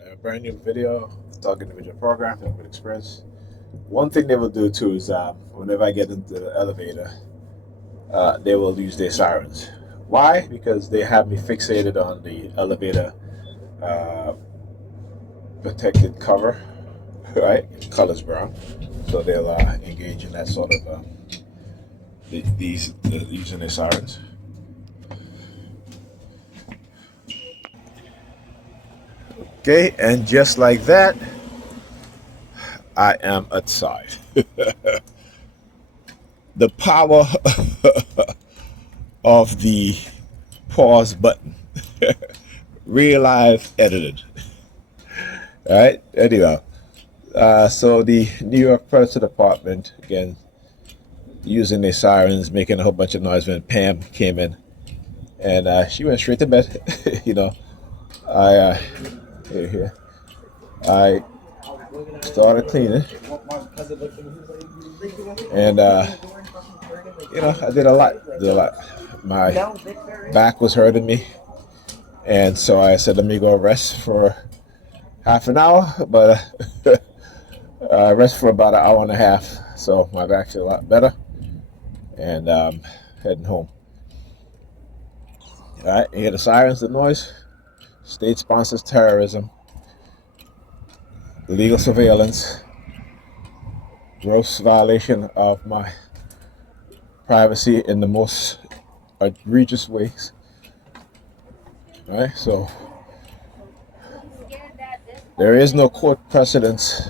a brand new video, Dog Individual Program, Human Express. One thing they will do too is whenever I get into the elevator, they will use their sirens. Why? Because they have me fixated on the elevator uh, protected cover, right? Color's brown, so they'll engage in that sort of these using their sirens. Okay, and just like that, I am outside. The power of the pause button. Real life edited. All right. Anyhow, so the New York Predator Department again using their sirens, making a whole bunch of noise when Pam came in, and she went straight to bed. you know, I here I started cleaning, and I did a lot. My back was hurting me, and so I said, let me go rest for half an hour, but I rest for about an hour and a half. So my back's a lot better, and heading home. All right, you hear the sirens, the noise. State sponsors terrorism, illegal surveillance, gross violation of my privacy in the most egregious ways. All right, so there is no court precedence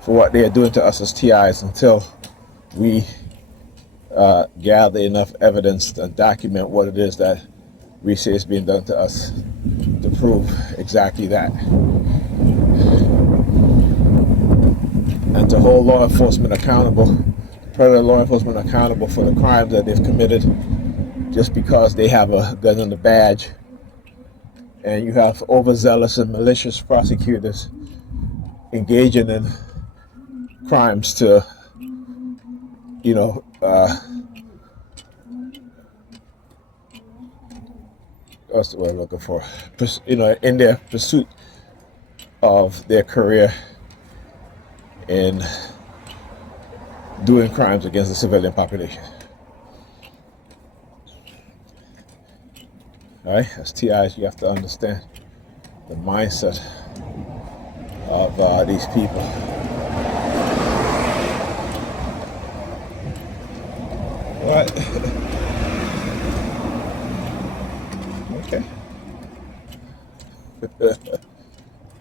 for what they are doing to us as TIs until we gather enough evidence to document what it is that we say is being done to us to prove exactly that. And to hold law enforcement accountable, predator law enforcement accountable for the crimes that they've committed just because they have a gun and a badge. And you have overzealous and malicious prosecutors engaging in crimes to, what's the word I'm looking for? In their pursuit of their career in doing crimes against the civilian population. All right, as TIs, you have to understand the mindset of these people. All right. Okay.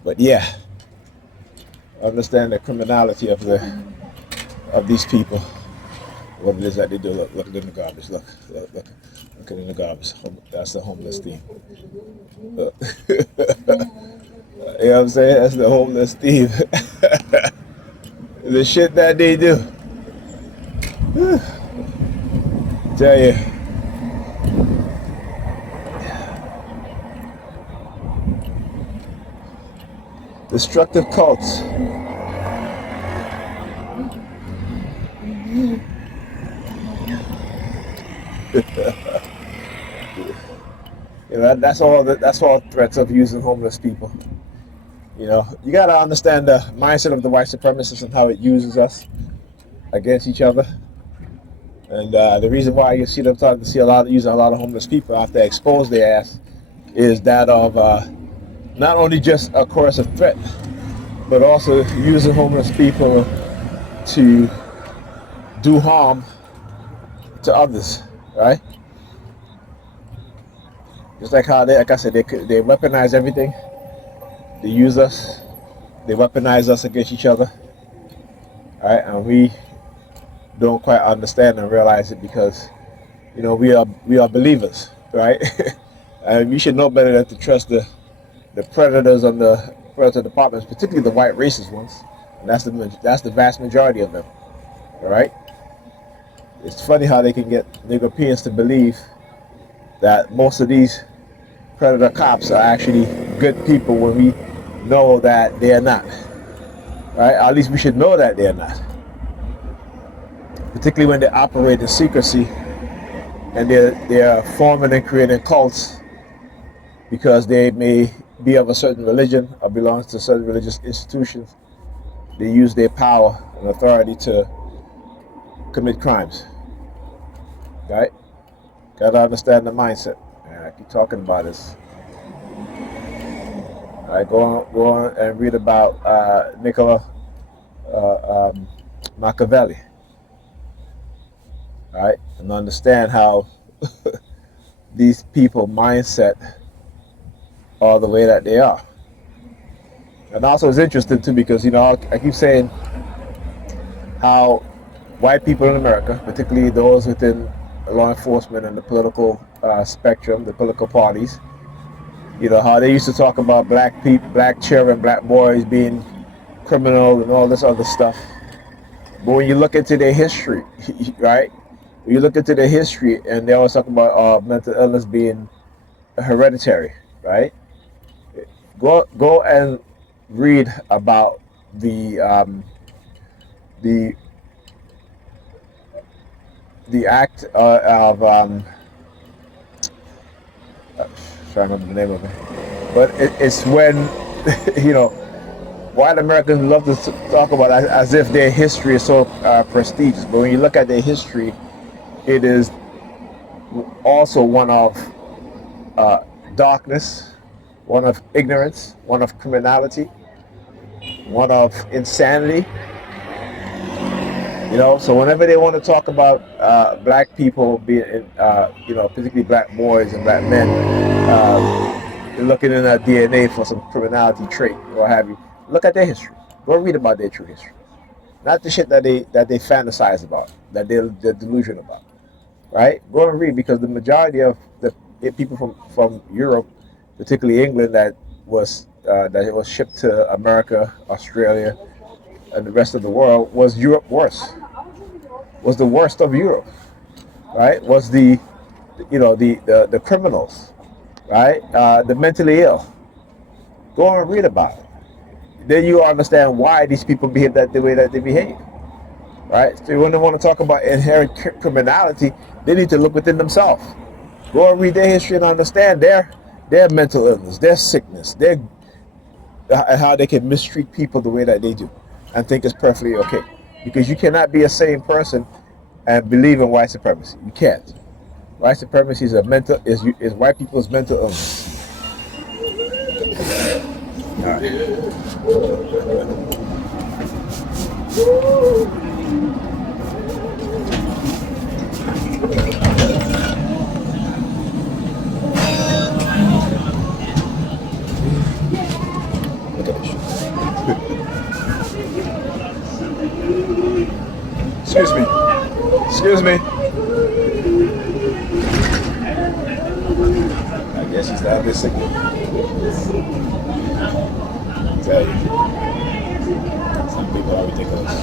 But yeah, understand the criminality of these people. What it is that they do. Look in the garbage. Look in the garbage. That's the homeless team. Look. You know what I'm saying? That's the homeless team. The shit that they do. Tell you. Destructive cults. That's all threats of using homeless people. You gotta understand the mindset of the white supremacists and how it uses us against each other. And the reason why you see them using a lot of homeless people after they expose their ass is that of not only just a coercive threat, but also using homeless people to do harm to others, right? Just like how like I said, they weaponize everything. They use us. They weaponize us against each other. All right, and we don't quite understand and realize it because, we are believers, right? And we should know better than to trust the predators on the predator departments, particularly the white racist ones. And that's the vast majority of them. All right. It's funny how they can get Europeans to believe that most of these predator cops are actually good people when we know that they are not. Right? At least we should know that they are not. Particularly when they operate in secrecy and they're forming and creating cults because they may be of a certain religion or belongs to certain religious institutions, they use their power and authority to commit crimes. Right? Gotta understand the mindset. And I keep talking about this. All right, go on and read about Nicola Machiavelli. All right, and understand how these people mindset are the way that they are. And also, it's interesting too because I keep saying how white people in America, particularly those within law enforcement and the political spectrum, the political parties, how they used to talk about black people, black children, black boys being criminal and all this other stuff. But when you look into their history, right? When you look into their history, and they always talk about mental illness being hereditary, right? Go and read about the the act of trying to remember the name of it, but it's when white Americans love to talk about it as if their history is so prestigious. But when you look at their history, it is also one of darkness, one of ignorance, one of criminality, one of insanity. So whenever they want to talk about black people being, particularly black boys and black men, they're looking in their DNA for some criminality trait or what have you. Look at their history. Go read about their true history, not the shit that they fantasize about, that they're delusional about. Right? Go and read because the majority of the people from Europe, particularly England, that it was shipped to America, Australia, and the rest of the world was Europe worse. Was the worst of Europe, right? Was the criminals, right? The mentally ill. Go and read about it. Then you understand why these people behave the way that they behave, right? So when they want to talk about inherent criminality, they need to look within themselves. Go and read their history and understand their mental illness, their sickness, and how they can mistreat people the way that they do, and think it's perfectly okay. Because you cannot be a sane person and believe in white supremacy. You can't. White supremacy is white people's mental illness. All right. Look at this. Excuse me. Excuse me. I guess he's not this sick. Tell you. Some people are ridiculous.